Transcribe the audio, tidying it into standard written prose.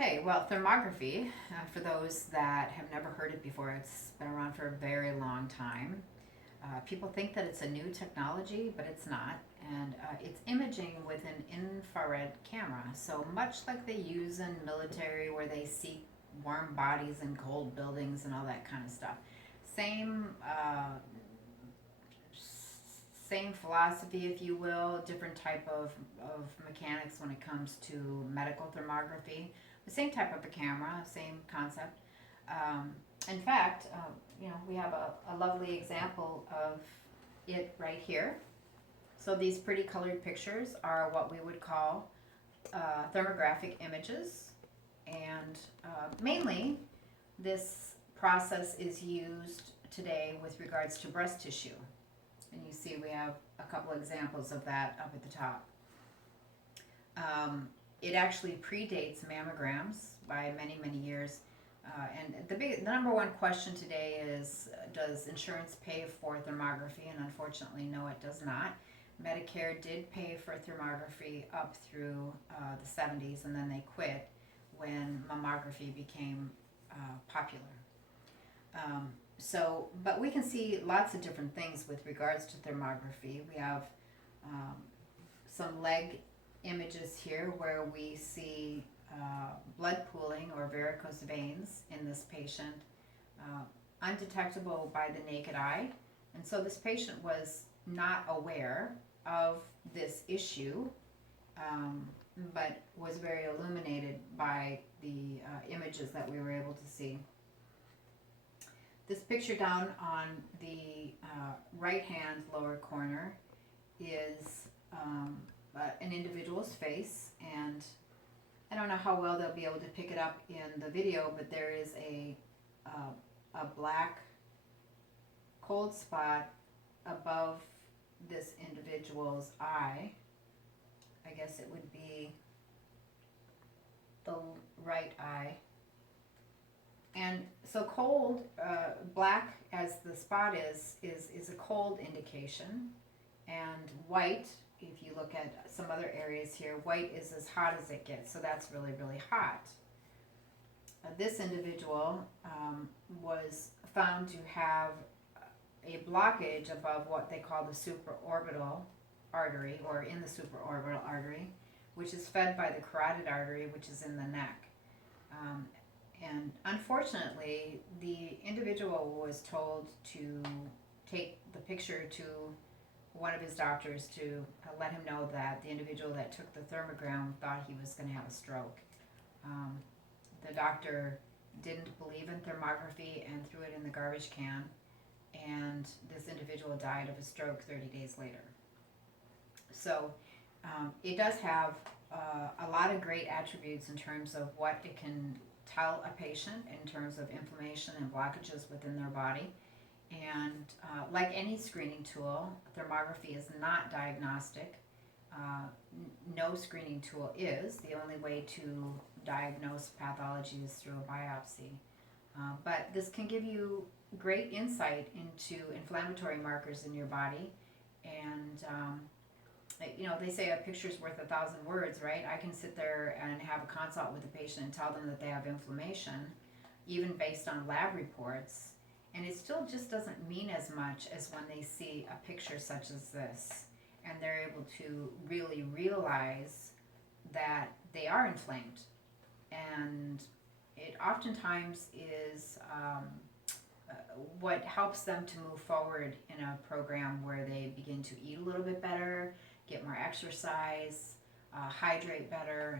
Okay, well, thermography, for those that have never heard it before, it's been around for a very long time. People think that it's a new technology, but it's not. And it's imaging with an infrared camera. So much like they use in military where they see warm bodies in cold buildings and all that kind of stuff. Same, same philosophy, if you will, different type of mechanics when it comes to medical thermography. The same type of a camera, same concept. Um, in fact, we have a lovely example of it right here. So these pretty colored pictures are what we would call thermographic images, and mainly this process is used today with regards to breast tissue. And you see we have a couple examples of that up at the top. Um, it actually predates mammograms by many, many years. And the number one question today is, does insurance pay for thermography? And unfortunately, no, it does not. Medicare did pay for thermography up through the 70s, and then they quit when mammography became popular. But we can see lots of different things with regards to thermography. We have um, some leg images here where we see blood pooling or varicose veins in this patient, uh, undetectable by the naked eye. And so this patient was not aware of this issue, um, but was very illuminated by the images that we were able to see. This picture down on the right hand lower corner is an individual's face, and I don't know how well they'll be able to pick it up in the video, but there is a black cold spot above this individual's eye. I guess it would be the right eye. And so cold, black as the spot is a cold indication, and white, if you look at some other areas here, white is as hot as it gets, so that's really, really hot. This individual was found to have a blockage above what they call the supraorbital artery, or in the supraorbital artery, which is fed by the carotid artery, which is in the neck. And unfortunately, the individual was told to take the picture to one of his doctors to let him know that the individual that took the thermogram thought he was going to have a stroke. The doctor didn't believe in thermography and threw it in the garbage can, and this individual died of a stroke 30 days later. So it does have a lot of great attributes in terms of what it can tell a patient in terms of inflammation and blockages within their body. And like any screening tool, thermography is not diagnostic. No screening tool is. The only way to diagnose pathology is through a biopsy. But this can give you great insight into inflammatory markers in your body. And they say a picture's worth 1,000 words, right? I can sit there and have a consult with the patient and tell them that they have inflammation, even based on lab reports, and it still just doesn't mean as much as when they see a picture such as this, and they're able to really realize that they are inflamed. And it oftentimes is what helps them to move forward in a program where they begin to eat a little bit better, get more exercise, hydrate better,